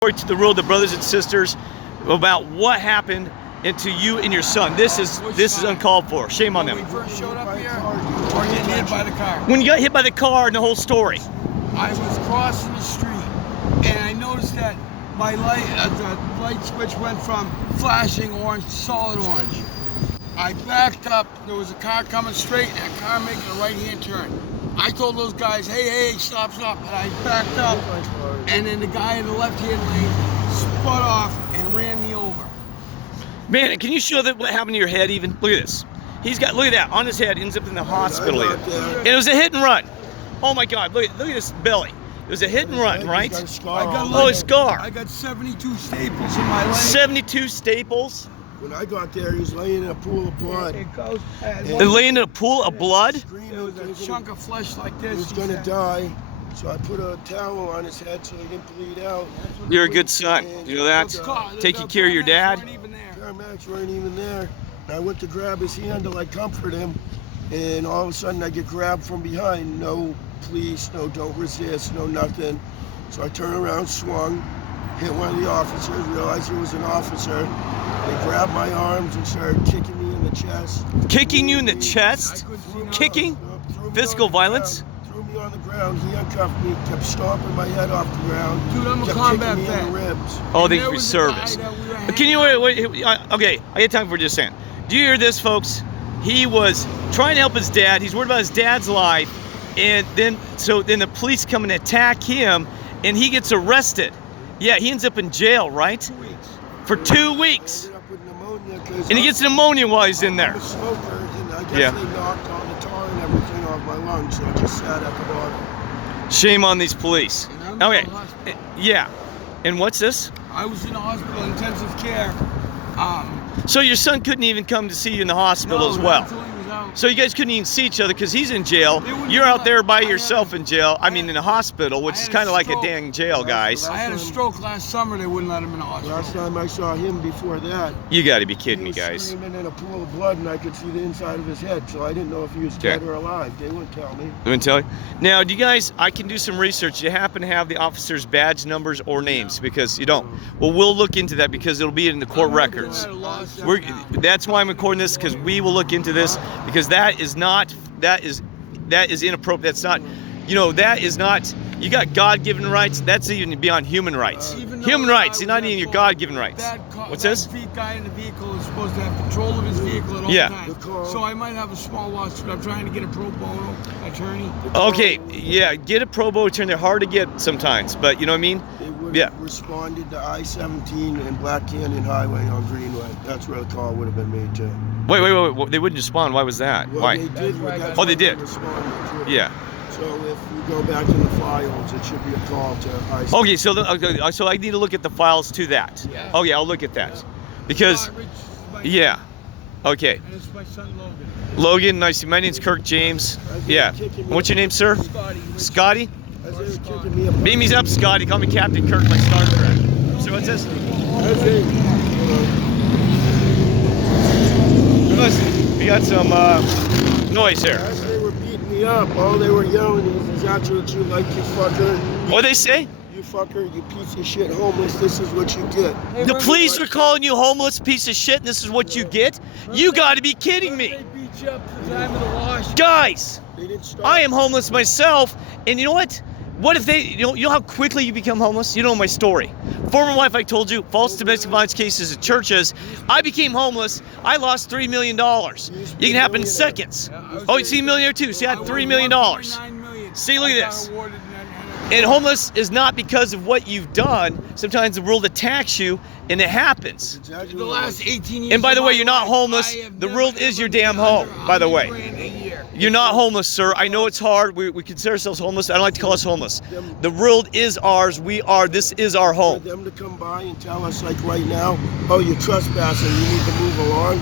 To the world, the brothers and sisters, about what happened into you and your son. This is uncalled for. Shame on them. When we first showed up here, or getting hit by the car. When you got hit by the car and the whole story. I was crossing the street, and I noticed that my light, the light switch went from flashing orange to solid orange. I backed up. There was a car coming straight, and a car making a right-hand turn. I told those guys, hey, stop, and I backed up, and then the guy in the left-hand lane spun off and ran me over. Man, can you show that what happened to your head even? Look at this. Look at that, on his head, ends up in the hospital even. And it was a hit and run. Oh my God, look at this belly. It was a hit and run, right? A scar. I got 72 staples in my leg. 72 staples? When I got there, he was laying in a pool of blood. Laying in a pool of blood? It was a chunk of flesh like this. He was going to die, so I put a towel on his head so he didn't bleed out. You're a good son. You know that? Taking care of your dad? Paramedics weren't even there. And I went to grab his hand to like comfort him, and all of a sudden I get grabbed from behind. No police, no don't resist, no nothing. So I turned around, swung, hit one of the officers, realized he was an officer. They grabbed my arms and started kicking me in the chest. Kicking you in the chest? Kicking? Physical violence? Threw me on the ground. He uncuffed me, kept stomping my head off the ground. Dude, I'm a combat vet. Ribs. Oh, they were service. Can you wait? Okay, I had time for just a second. Do you hear this, folks? He was trying to help his dad. He's worried about his dad's life, and then the police come and attack him, and he gets arrested. Yeah, he ends up in jail, right? 2 weeks. For 2 weeks. I ended up with pneumonia And he gets pneumonia while he's in there. I'm a smoker, and I guess they knocked all the tar and everything off my lungs, so I just sat at the bottom. Shame on these police. Okay, yeah. And what's this? I was in the hospital, intensive care. So your son couldn't even come to see you in the hospital as well. So you guys couldn't even see each other because he's in jail. You're out there by yourself in jail. I mean, in a hospital, which is kind of like a dang jail, guys. I had a stroke last summer. They wouldn't let him in the hospital. Last time I saw him before that, you got to be kidding me, he was guys. screaming in a pool of blood, and I could see the inside of his head, so I didn't know if he was dead or alive. They wouldn't tell me. They wouldn't tell you? Now, do you guys, I can do some research. Do you happen to have the officers' badge numbers or names? Because you don't. Well, we'll look into that because it'll be in the court records. That's why I'm recording this, because we will look into this, because that is inappropriate. That's not, that is not, you got God-given rights. That's even beyond human rights. Human rights, not even your God-given rights. What's this? That guy in the vehicle is supposed to have control of his vehicle at all times. So I might have a small lawsuit. I'm trying to get a pro bono attorney. Okay, yeah, get a pro bono attorney. They're hard to get sometimes, but you know what I mean? They would have responded to I-17 and Black Canyon Highway on Greenway. That's where the call would have been made to. Wait. They wouldn't respond. Why was that? Well, Why? They did. Oh, they did? Yeah. So if you go back in the files, it should be a call to I-17. Okay, so I need to look at the files to that. Yeah. Okay, I'll look at that. Because, yeah. Okay. And it's my son Logan. Logan, nice. My name's Kirk James. Yeah. What's your name, sir? Scotty. Beam me up, Scotty. Call me Captain Kirk, like Star Trek. So what's this? Listen, we got some noise here. As they were beating me up, all they were yelling is that's what you like, you fucker. What they say? You fucker, you piece of shit homeless, this is what you get. The police were calling you homeless piece of shit and this is what you get? You gotta be kidding me. They beat you up for the time of the wash. Guys, I am homeless myself, and you know what? What if they, you know how quickly you become homeless? You know my story. Former wife, I told you, false domestic violence cases at churches. I became homeless. I lost $3 million. It can happen in seconds. Oh, you see a millionaire too. See, I had $3 million. See, look at this. And homeless is not because of what you've done. Sometimes the world attacks you, and it happens. The last 18 years. And by the way, you're not homeless. The world is your damn home, by the way. You're not homeless, sir. I know it's hard. We consider ourselves homeless. I don't like to call us homeless. The world is ours. This is our home. For them to come by and tell us, like right now, oh, you're trespassing, you need to move along.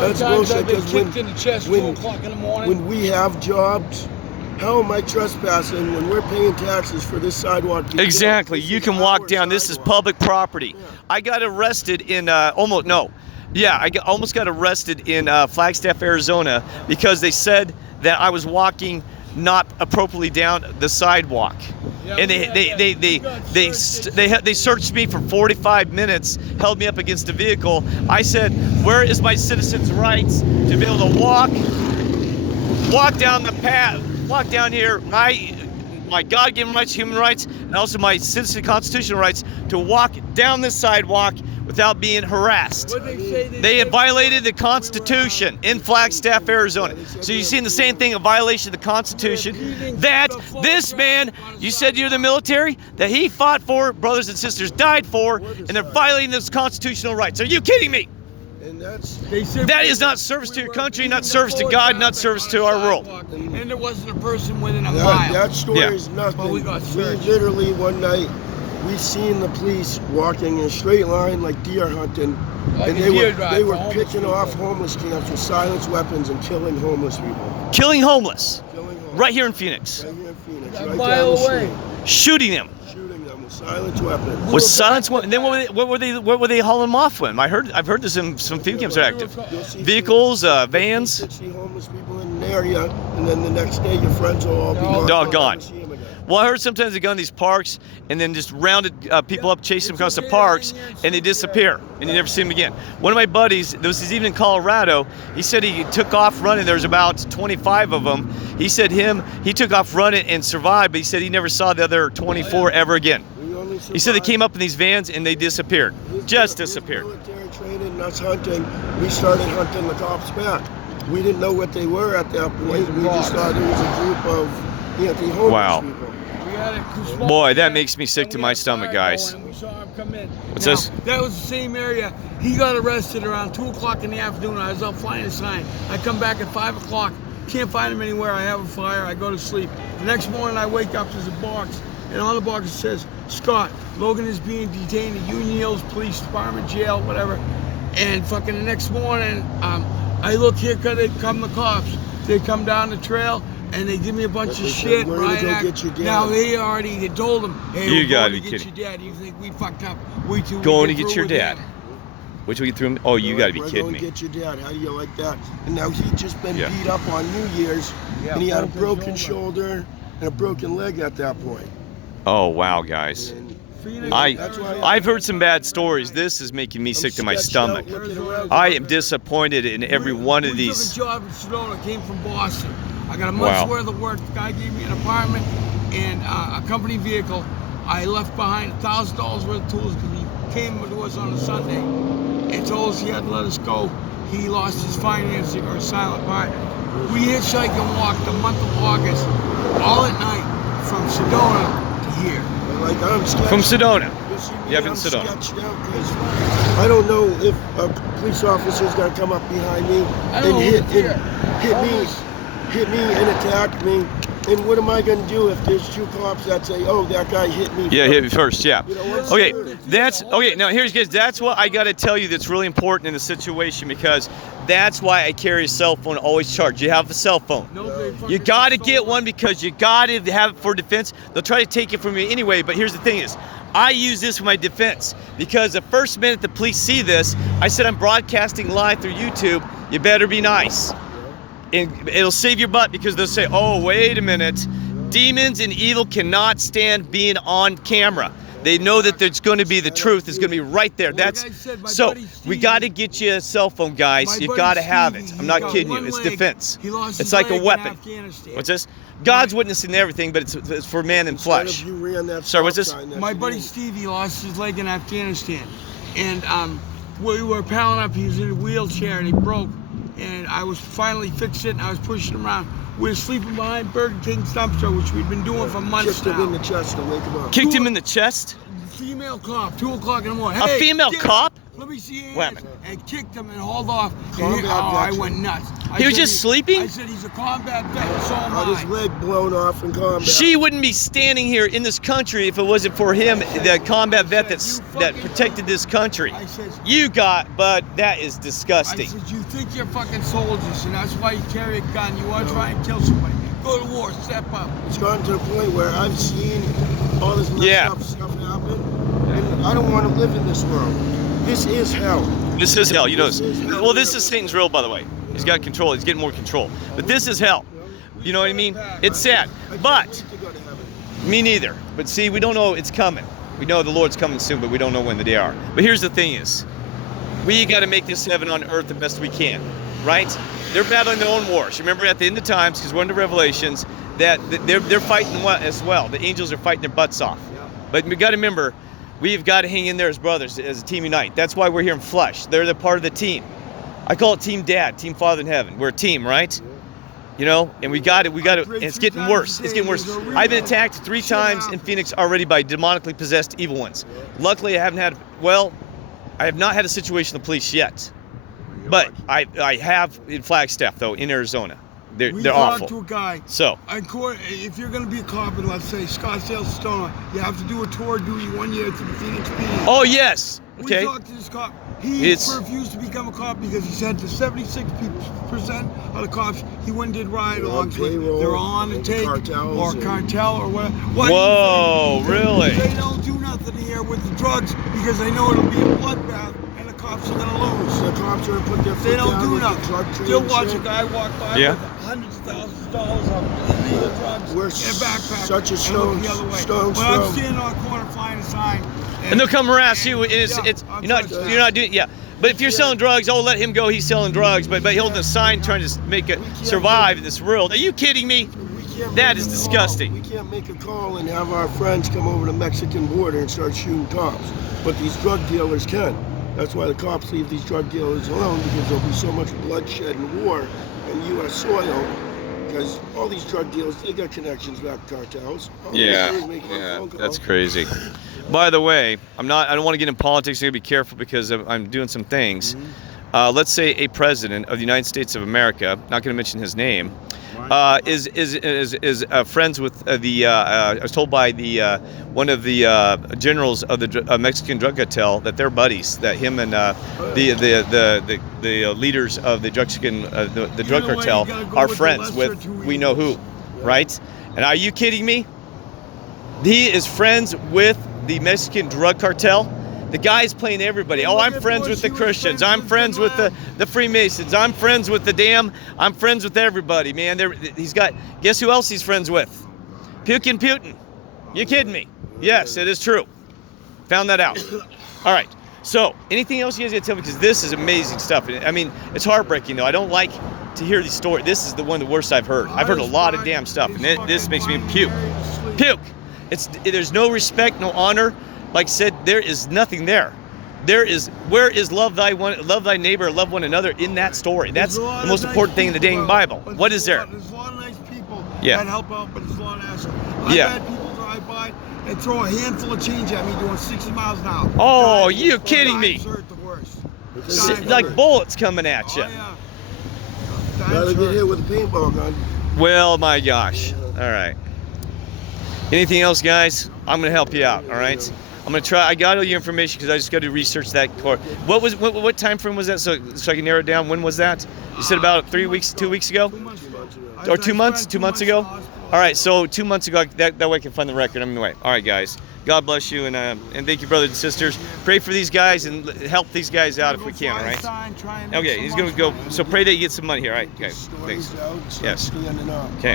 That's bullshit, because when we have jobs, how am I trespassing when we're paying taxes for this sidewalk? Exactly. You can walk down. This is public property. Yeah. I got arrested in I almost got arrested in Flagstaff, Arizona, because they said that I was walking not appropriately down the sidewalk. Yeah, And they searched me for 45 minutes, held me up against a vehicle. I said, where is my citizens' rights to be able to walk down the path, walk down here, my God-given rights, human rights, and also my citizen constitutional rights to walk down this sidewalk without being harassed. They had violated the Constitution in Flagstaff, Arizona. So you're seeing the same thing, a violation of the Constitution that this man, you said you're the military, that he fought for, brothers and sisters died for, and they're violating those constitutional rights. Are you kidding me? And That is not service to your country, not service to God, not service to our world. And there wasn't a person within a mile. that story Yeah. is nothing. But we got searched. Literally one night, we seen the police walking in a straight line like deer hunting, Like and a they deer were drive they for were homeless picking people. off homeless camps with silenced weapons and killing homeless people. Killing homeless, Killing homeless. right here in Phoenix. Right here in Phoenix, A right mile down the away. street. Shooting them. Shooting them with silenced weapons. Was silence one? And then what were they hauling them off when? I've heard this in some field camps are active. You'll see Vehicles, 50, vans. 60 homeless people in an area, and then the next day your friends will all be gone. Doggone. Never see 'em again. Well, I heard sometimes they go in these parks and then just rounded people up, chase them across the parks, and they disappear, and you never see them again. One of my buddies, this is even in Colorado, he said he took off running. There's about 25 of them. He said he took off running and survived, but he said he never saw the other 24 ever again. We only He said they survived. came up in these vans and they disappeared, just disappeared. Military training and us hunting, we started hunting the cops back. We didn't know what they were at that point. We just thought it was a group of anti-homeless Wow. people. We had a Boy, that makes me sick to my stomach, guys. And we saw him come in. What's Now, this? That was the same area. He got arrested around 2 o'clock in the afternoon. I was out flying a sign. I come back at 5 o'clock. Can't find him anywhere. I have a fire. I go to sleep. The next morning I wake up, there's a box. And on the box it says, Scott, Logan is being detained at Union Hills Police Department, jail, whatever. And fucking the next morning, I look here, they come the cops. They come down the trail. And they give me a bunch What of they shit, said, we're gonna right? go get your dad. Now they already had told him, hey, You we're gotta going be to get kidding. your dad. You think we fucked up? We two. Going we to get through your with dad. him. Which we threw him? Oh, you We're got to like, be we're kidding going me. to get your dad. How do you like that? And now he'd just been Yeah. beat up on New Year's, Yeah, and he had a broken broken shoulder and a broken leg at that point. Oh, wow, guys. And Phoenix, That's why I've heard some bad stories. This is making me sick to my sketched out stomach. looking around. I am disappointed in every one of we these. took a job in Sedona, came from Boston. I got a Wow. month's worth of work. The guy gave me an apartment and a company vehicle. I left behind $1,000 worth of tools because he came to us on a Sunday and told us he had to let us go. He lost his financing or silent partner. We hitchhiked and walked the month of August, all at night, from Sedona to here. Like I'm sketched. From Sedona. You see me, Yeah, from I'm Sedona. sketched out 'cause I don't know if a police officer's gonna come up behind me I don't and know hit who's here. hit me and attack me. And what am I gonna do if there's two cops that say, "Oh, that guy hit me"? Yeah, first? hit me first, yeah. You know, what's Okay, the- that's okay. Now here's guys. That's what I got to tell you. That's really important in the situation because that's why I carry a cell phone always charged. You have a cell phone. Nobody You fucking got to stole get it. one because you got to have it for defense. They'll try to take it from you anyway. But here's the thing: is I use this for my defense because the first minute the police see this, I said I'm broadcasting live through YouTube. You better be nice, and it'll save your butt because they'll say, "Oh, wait a minute." Demons and evil cannot stand being on camera. They know that there's going to be the truth is going to be right there. Well, That's like I said, my so buddy we Stevie- got to get you a cell phone, guys. My You've buddy got to have it. Stevie, I'm he's not got kidding you. one It's leg. defense. He lost It's his like a leg in weapon. Afghanistan. What's this? God's witnessing everything, but it's for man and Instead flesh. of you ran that Sorry, what's stop this? sign, that's My you. buddy Stevie lost his leg in Afghanistan, and we were palling up. He was in a wheelchair and he broke, and I was finally fixing it and I was pushing him around. We were sleeping behind Burger King's dumpster, which we'd been doing for months Kicked him in now. the chest to wake him up. Kicked him in the chest. Female cop, 2 o'clock in the morning. A Hey, female get cop? up. Let me see your Wait a hands. minute. And kicked him and hauled off. And Combat I veteran. went nuts. I He was said just sleeping? I said he's a combat vet, so am Got his I. leg blown off in combat. She wouldn't be standing here in this country if it wasn't for him, the combat vet that protected this country. I said, But that is I disgusting. said, you think you're fucking soldiers, and that's why you carry a gun. You want to try and kill somebody. Go to war, step up. It's gotten to the point where I've seen all this messed Yeah. up stuff happen, and I don't want to live in this world. This is hell. This is hell. You know This this. is hell. Well, this is Satan's real, by the way. He's got control. He's getting more control. But this is hell. You know what I mean? It's sad. But me neither. But see, we don't know it's coming. We know the Lord's coming soon, but we don't know when the day are. But here's the thing is, we got to make this heaven on earth the best we can, right? They're battling their own wars. Remember at the end of times, because we're in the Revelations, that they're fighting as well. The angels are fighting their butts off. But we got to remember, we've got to hang in there as brothers, as a team unite. That's why we're here in flesh. They're the part of the team. I call it Team Dad, Team Father in heaven. We're a team, right? You know, and we got it. And it's getting worse. It's getting worse. I've been attacked 3 times in Phoenix already by demonically possessed evil ones. Luckily, I have not had a situation with the police yet. But I have in Flagstaff, though, in Arizona. They're awful. To a guy. So, if you're going to be a cop in, let's say, Scottsdale, Sedona, you have to do a tour of duty 1 year to the Phoenix PD. oh yes, okay. We talked to this cop. He refused to become a cop because he said to 76% of the cops he went and did ride-alongs with. They're on the take or cartel or whatever. Whoa, really? They don't do nothing here with the drugs because they know it'll be a bloodbath and the cops are going to lose. The cops are going to put their foot They down. don't do with the nothing. drug trade Still and watch shit. a guy walk by Yeah. with hundreds of thousands of dollars of illegal drugs We're in a backpack such a and stone- look the other way. stone's When I'm throw. standing on a corner flying a sign. And they'll come harass you. And it's I'm you're not doing But if you're selling drugs, oh, let him go. He's selling drugs. But holding a sign trying to make it survive in this world. Are you kidding me? That is disgusting. We can't make a call and have our friends come over the Mexican border and start shooting cops. But these drug dealers can. That's why the cops leave these drug dealers alone, because there'll be so much bloodshed and war in U.S. soil. Because all these drug dealers, they got connections back to cartels. All they do is make one phone call. That's crazy. By the way, I don't want to get in politics. I gotta be careful because I'm doing some things. Let's say a president of the United States of America, not going to mention his name, is friends with the. I was told by the one of the generals of the Mexican drug cartel that they're buddies. That him and the leaders of the the drug cartel are friends with we know who, right? And are you kidding me? He is friends with the Mexican drug cartel. The guy's playing everybody. Oh, I'm friends with the Christians. I'm friends with the Freemasons. I'm friends with I'm friends with everybody, man. He's got, guess who else he's friends with? Putin. You kidding me? Yes, it is true. Found that out. All right. So, anything else you guys got to tell me? Because this is amazing stuff. I mean, it's heartbreaking, though. I don't like to hear these stories. This is one of the worst I've heard. I've heard a lot of damn stuff, and this makes me puke. Puke. There's no respect, no honor. Like I said, there is nothing there. Where is love thy neighbor, love one another in that story? That's the most important thing in the dang Bible. What is there? There's a lot of nice people Yeah. that help out, but there's a lot of assholes. I've had people drive by and throw a handful of change at me doing 60 miles an hour. Oh, you kidding me? The worst. Like bullets coming at you. Oh, yeah. Rather get hit with a paintball gun. Well, my gosh. All right. Anything else, guys? I'm going to help you out, all right? I'm going to try. I got all your information because I just got to research that court. What time frame was that so I can narrow it down? When was that? You said about 2 weeks ago? 2 months ago. Or 2 months? 2 months ago? All right, so 2 months ago, that way I can find the record. I'm in the way. All right, guys. God bless you, and thank you, brothers and sisters. Pray for these guys and help these guys out if we can, all right? Okay, he's going to go. So pray that you get some money here, all right? Okay, thanks. Yes. Okay.